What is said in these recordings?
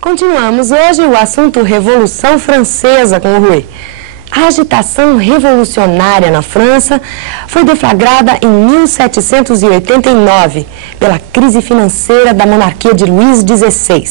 Continuamos hoje o assunto Revolução Francesa com o Rui. A agitação revolucionária na França foi deflagrada em 1789 pela crise financeira da monarquia de Luís XVI.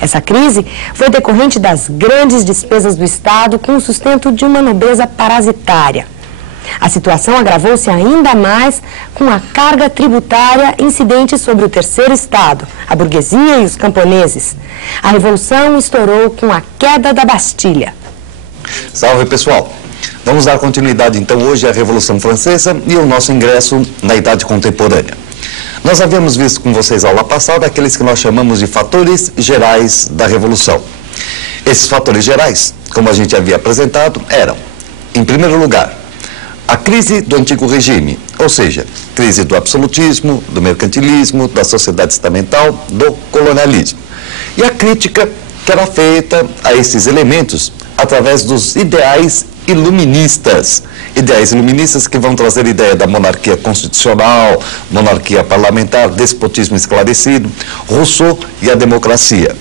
Essa crise foi decorrente das grandes despesas do Estado com o sustento de uma nobreza parasitária. A situação agravou-se ainda mais com a carga tributária incidente sobre o terceiro estado, a burguesia e os camponeses. A revolução estourou com a queda da Bastilha. Salve, pessoal! Vamos dar continuidade então hoje à Revolução Francesa e o nosso ingresso na Idade Contemporânea. Nós havíamos visto com vocês aula passada aqueles que nós chamamos de fatores gerais da Revolução. Esses fatores gerais, como a gente havia apresentado, eram, em primeiro lugar, a crise do antigo regime, ou seja, crise do absolutismo, do mercantilismo, da sociedade estamental, do colonialismo. E a crítica que era feita a esses elementos através dos ideais iluministas. Ideais iluministas que vão trazer a ideia da monarquia constitucional, monarquia parlamentar, despotismo esclarecido, Rousseau e a democracia.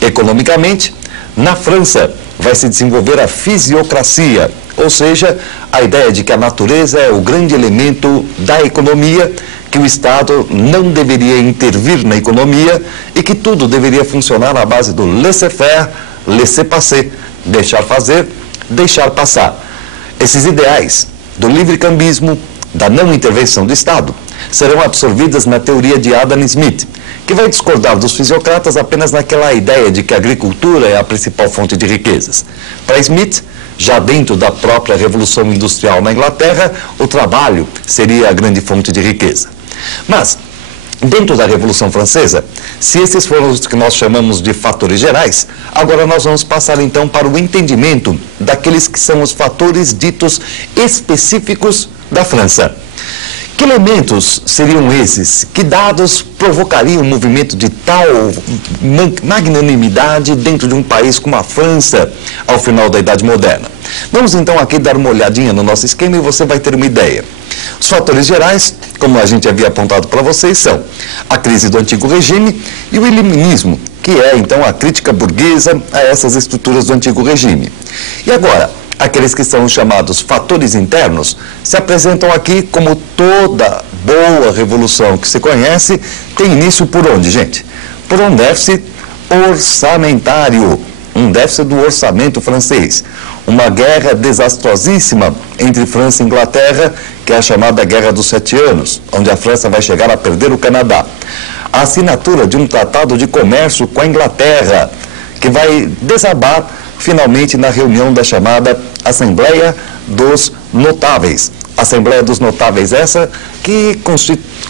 Economicamente, na França vai se desenvolver a fisiocracia, ou seja, a ideia de que a natureza é o grande elemento da economia, que o Estado não deveria intervir na economia e que tudo deveria funcionar na base do laissez-faire, laissez-passer, deixar fazer, deixar passar. Esses ideais do livre-cambismo, da não intervenção do Estado, serão absorvidas na teoria de Adam Smith, que vai discordar dos fisiocratas apenas naquela ideia de que a agricultura é a principal fonte de riquezas. Para Smith, já dentro da própria Revolução Industrial na Inglaterra, o trabalho seria a grande fonte de riqueza. Mas, dentro da Revolução Francesa, se esses foram os que nós chamamos de fatores gerais, agora nós vamos passar então para o entendimento daqueles que são os fatores ditos específicos da França. Que elementos seriam esses? Que dados provocariam um movimento de tal magnanimidade dentro de um país como a França ao final da Idade Moderna? Vamos então aqui dar uma olhadinha no nosso esquema e você vai ter uma ideia. Os fatores gerais, como a gente havia apontado para vocês, são a crise do antigo regime e o iluminismo, que é então a crítica burguesa a essas estruturas do antigo regime. E agora, aqueles que são chamados fatores internos se apresentam aqui como toda boa revolução que se conhece tem início por onde, gente? Por um déficit orçamentário, um déficit do orçamento francês. Uma guerra desastrosíssima entre França e Inglaterra, que é a chamada Guerra dos 7 Anos, onde a França vai chegar a perder o Canadá. A assinatura de um tratado de comércio com a Inglaterra, que vai desabar finalmente na reunião da chamada Assembleia dos Notáveis. Assembleia dos Notáveis essa que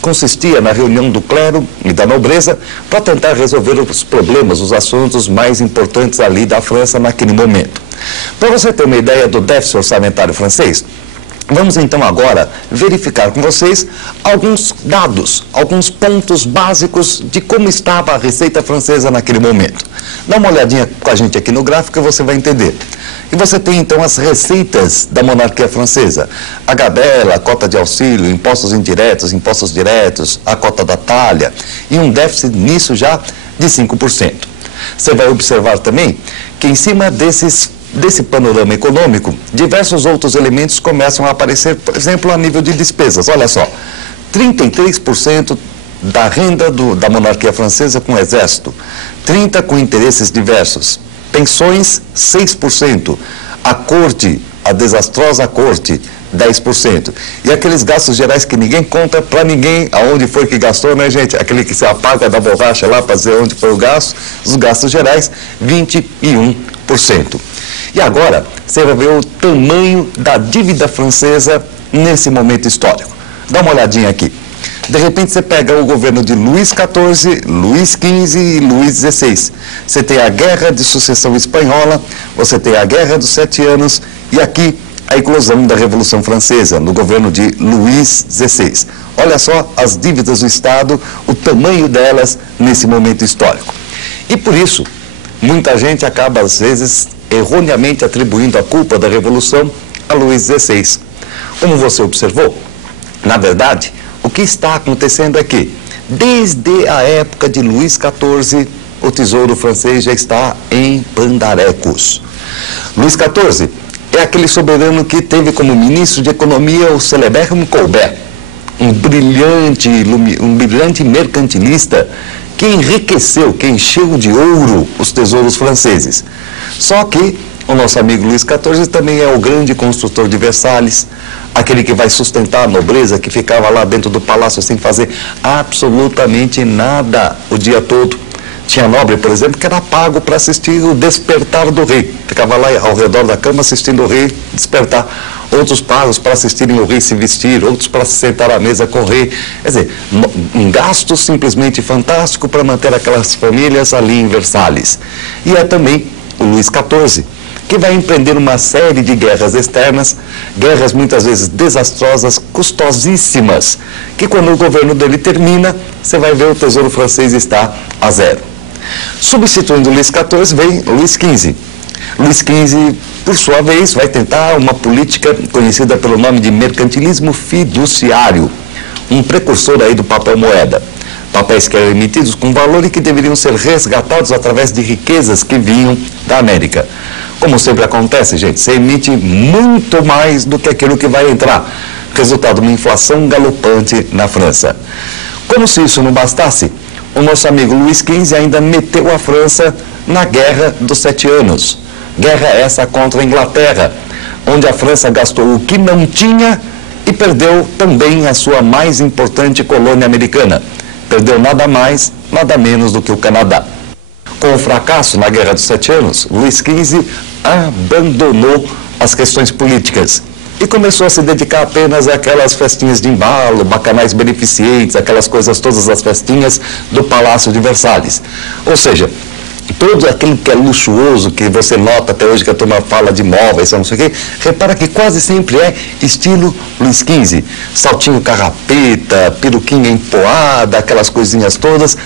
consistia na reunião do clero e da nobreza para tentar resolver os problemas, os assuntos mais importantes ali da França naquele momento. Para você ter uma ideia do déficit orçamentário francês, vamos então agora verificar com vocês alguns dados, alguns pontos básicos de como estava a receita francesa naquele momento. Dá uma olhadinha com a gente aqui no gráfico e você vai entender. E você tem então as receitas da monarquia francesa. A gabela, a cota de auxílio, impostos indiretos, impostos diretos, a cota da talha e um déficit nisso já de 5%. Você vai observar também que em cima desse panorama econômico, diversos outros elementos começam a aparecer, por exemplo, a nível de despesas. Olha só, 33% da renda da monarquia francesa com exército, 30% com interesses diversos, pensões 6%, a corte, a desastrosa corte, 10%. E aqueles gastos gerais que ninguém conta para ninguém aonde foi que gastou, né, gente? Aquele que se apaga da borracha lá para dizer onde foi o gasto, os gastos gerais, 21%. E agora, você vai ver o tamanho da dívida francesa nesse momento histórico. Dá uma olhadinha aqui. De repente você pega o governo de Luís XIV, Luís XV e Luís XVI. Você tem a Guerra de Sucessão Espanhola, você tem a Guerra dos 7 Anos e aqui a eclosão da Revolução Francesa, no governo de Luís XVI. Olha só as dívidas do Estado, o tamanho delas nesse momento histórico. E por isso, muita gente acaba às vezes erroneamente atribuindo a culpa da Revolução a Luís XVI. Como você observou, na verdade, o que está acontecendo é que, desde a época de Luís XIV, o tesouro francês já está em pandarecos. Luís XIV é aquele soberano que teve como ministro de economia o celebérrimo Colbert, um brilhante mercantilista que enriqueceu, que encheu de ouro os tesouros franceses. Só que o nosso amigo Luís XIV também é o grande construtor de Versalhes, aquele que vai sustentar a nobreza que ficava lá dentro do palácio sem fazer absolutamente nada o dia todo. Tinha nobre, por exemplo, que era pago para assistir o despertar do rei. Ficava lá ao redor da cama assistindo o rei despertar. Outros pagos para assistirem o rei se vestir, outros para se sentar à mesa com o rei. Quer dizer, um gasto simplesmente fantástico para manter aquelas famílias ali em Versalhes. E é também o Luís XIV, que vai empreender uma série de guerras externas, guerras muitas vezes desastrosas, custosíssimas, que quando o governo dele termina, você vai ver o tesouro francês está a zero. Substituindo Luís XIV vem Luís XV. Luís XV, por sua vez, vai tentar uma política conhecida pelo nome de mercantilismo fiduciário, um precursor aí do papel moeda. Papéis que eram emitidos com valor e que deveriam ser resgatados através de riquezas que vinham da América. Como sempre acontece, gente, você emite muito mais do que aquilo que vai entrar. Resultado, uma inflação galopante na França. Como se isso não bastasse, o nosso amigo Luís XV ainda meteu a França na Guerra dos 7 Anos. Guerra essa contra a Inglaterra, onde a França gastou o que não tinha e perdeu também a sua mais importante colônia americana. Perdeu nada mais, nada menos do que o Canadá. Com o fracasso na Guerra dos 7 Anos, Luís XV abandonou as questões políticas e começou a se dedicar apenas àquelas festinhas de embalo, bacanais beneficentes, aquelas coisas, todas as festinhas do Palácio de Versalhes. Ou seja, todo aquilo que é luxuoso, que você nota até hoje que a turma fala de móveis, não sei o quê, repara que quase sempre é estilo Luís XV. Saltinho carrapeta, peruquinha empoada, aquelas coisinhas todas.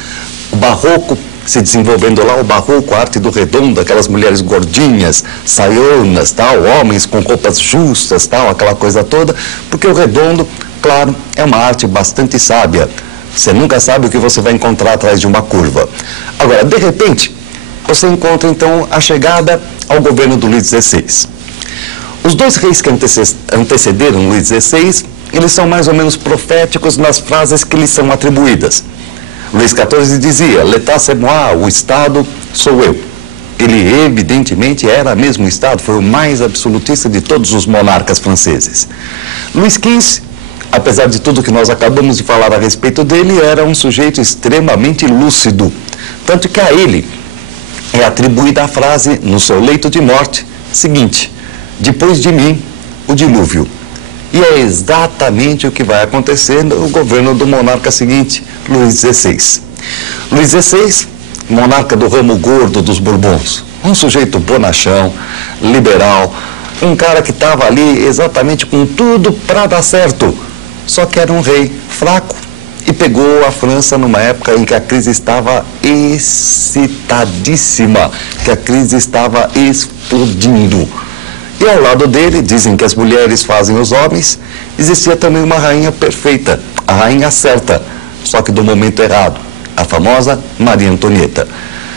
O barroco se desenvolvendo lá, o barroco, a arte do redondo, aquelas mulheres gordinhas, saionas, tal, homens com roupas justas, tal, aquela coisa toda, porque o redondo, claro, é uma arte bastante sábia. Você nunca sabe o que você vai encontrar atrás de uma curva. Agora, de repente, você encontra, então, a chegada ao governo do Luís XVI. Os dois reis que antecederam Luís XVI, eles são mais ou menos proféticos nas frases que lhes são atribuídas. Luís XIV dizia, l'état c'est moi, o Estado sou eu. Ele evidentemente era mesmo o Estado, foi o mais absolutista de todos os monarcas franceses. Luís XV, apesar de tudo que nós acabamos de falar a respeito dele, era um sujeito extremamente lúcido. Tanto que a ele é atribuída a frase, no seu leito de morte, seguinte, depois de mim, o dilúvio. E é exatamente o que vai acontecer no governo do monarca seguinte, Luís XVI. Luís XVI, monarca do ramo gordo dos Bourbons, um sujeito bonachão, liberal, um cara que estava ali exatamente com tudo para dar certo, só que era um rei fraco e pegou a França numa época em que a crise estava excitadíssima, que a crise estava explodindo. E ao lado dele, dizem que as mulheres fazem os homens, existia também uma rainha perfeita, a rainha certa, só que do momento errado, a famosa Maria Antonieta.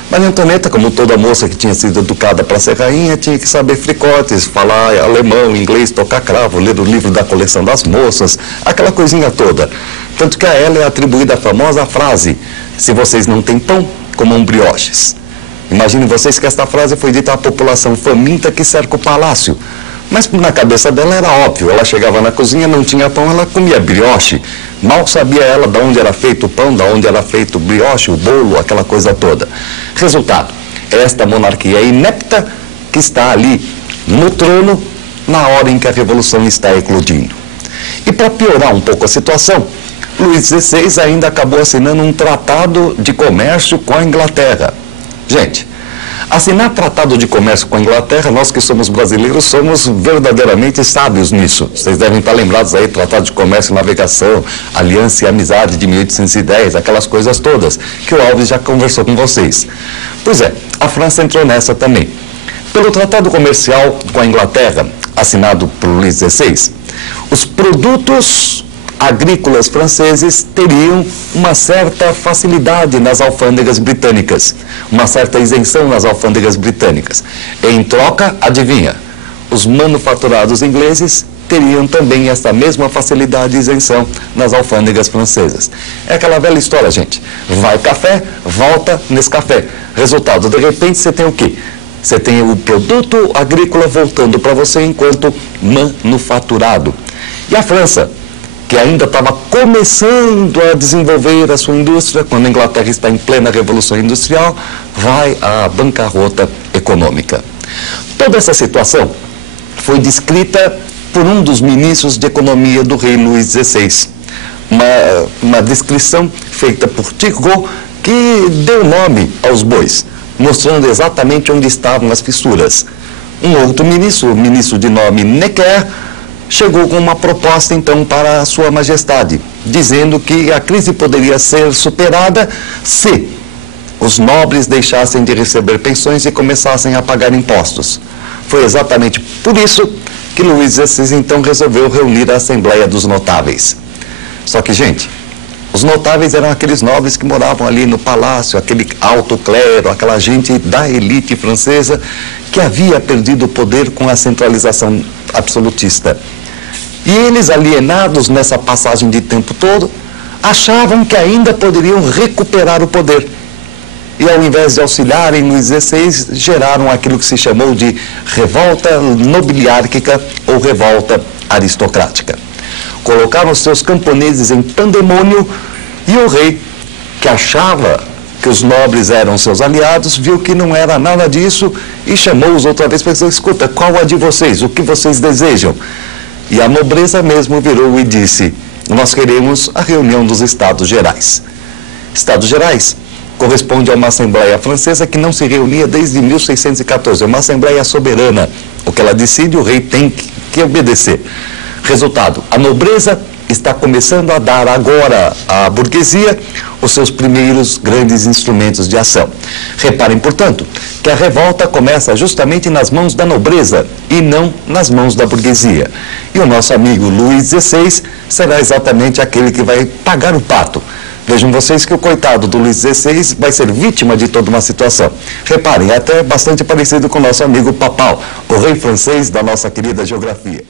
Maria Antonieta, como toda moça que tinha sido educada para ser rainha, tinha que saber fricotes, falar alemão, inglês, tocar cravo, ler o livro da coleção das moças, aquela coisinha toda. Tanto que a ela é atribuída a famosa frase, se vocês não têm pão, comam brioches. Imaginem vocês que esta frase foi dita à população faminta que cerca o palácio. Mas na cabeça dela era óbvio, ela chegava na cozinha, não tinha pão, ela comia brioche. Mal sabia ela de onde era feito o pão, de onde era feito o brioche, o bolo, aquela coisa toda. Resultado, esta monarquia inepta que está ali no trono na hora em que a revolução está eclodindo. E para piorar um pouco a situação, Luís XVI ainda acabou assinando um tratado de comércio com a Inglaterra. Gente, assinar tratado de comércio com a Inglaterra, nós que somos brasileiros somos verdadeiramente sábios nisso. Vocês devem estar lembrados aí, Tratado de Comércio e Navegação, Aliança e Amizade de 1810, aquelas coisas todas, que o Alves já conversou com vocês. Pois é, a França entrou nessa também. Pelo tratado comercial com a Inglaterra, assinado por Luís XVI, os produtos agrícolas franceses teriam uma certa facilidade nas alfândegas britânicas, uma certa isenção nas alfândegas britânicas. Em troca, adivinha, os manufaturados ingleses teriam também essa mesma facilidade de isenção nas alfândegas francesas. É aquela velha história, gente. Vai café, volta Nescafé. Resultado, de repente, você tem o quê? Você tem o produto agrícola voltando para você enquanto manufaturado. E a França, que ainda estava começando a desenvolver a sua indústria, quando a Inglaterra está em plena revolução industrial, vai à bancarrota econômica. Toda essa situação foi descrita por um dos ministros de economia do rei Luís XVI. Uma descrição feita por Turgot, que deu nome aos bois, mostrando exatamente onde estavam as fissuras. Um outro ministro, o ministro de nome Necker, chegou com uma proposta, então, para a sua majestade, dizendo que a crise poderia ser superada se os nobres deixassem de receber pensões e começassem a pagar impostos. Foi exatamente por isso que Luís XVI, então, resolveu reunir a Assembleia dos Notáveis. Só que, gente, os notáveis eram aqueles nobres que moravam ali no palácio, aquele alto clero, aquela gente da elite francesa que havia perdido o poder com a centralização absolutista. E eles, alienados nessa passagem de tempo todo, achavam que ainda poderiam recuperar o poder. E ao invés de auxiliarem Luís XVI, geraram aquilo que se chamou de revolta nobiliárquica ou revolta aristocrática. Colocaram seus camponeses em pandemônio e o rei, que achava que os nobres eram seus aliados, viu que não era nada disso e chamou-os outra vez para dizer: escuta, qual a de vocês? O que vocês desejam? E a nobreza mesmo virou e disse: nós queremos a reunião dos Estados Gerais. Estados Gerais corresponde a uma Assembleia Francesa que não se reunia desde 1614. É uma Assembleia soberana. O que ela decide, o rei tem que obedecer. Resultado, a nobreza está começando a dar agora à burguesia os seus primeiros grandes instrumentos de ação. Reparem, portanto, que a revolta começa justamente nas mãos da nobreza e não nas mãos da burguesia. E o nosso amigo Luís XVI será exatamente aquele que vai pagar o pato. Vejam vocês que o coitado do Luís XVI vai ser vítima de toda uma situação. Reparem, é até bastante parecido com o nosso amigo Papal, o rei francês da nossa querida geografia.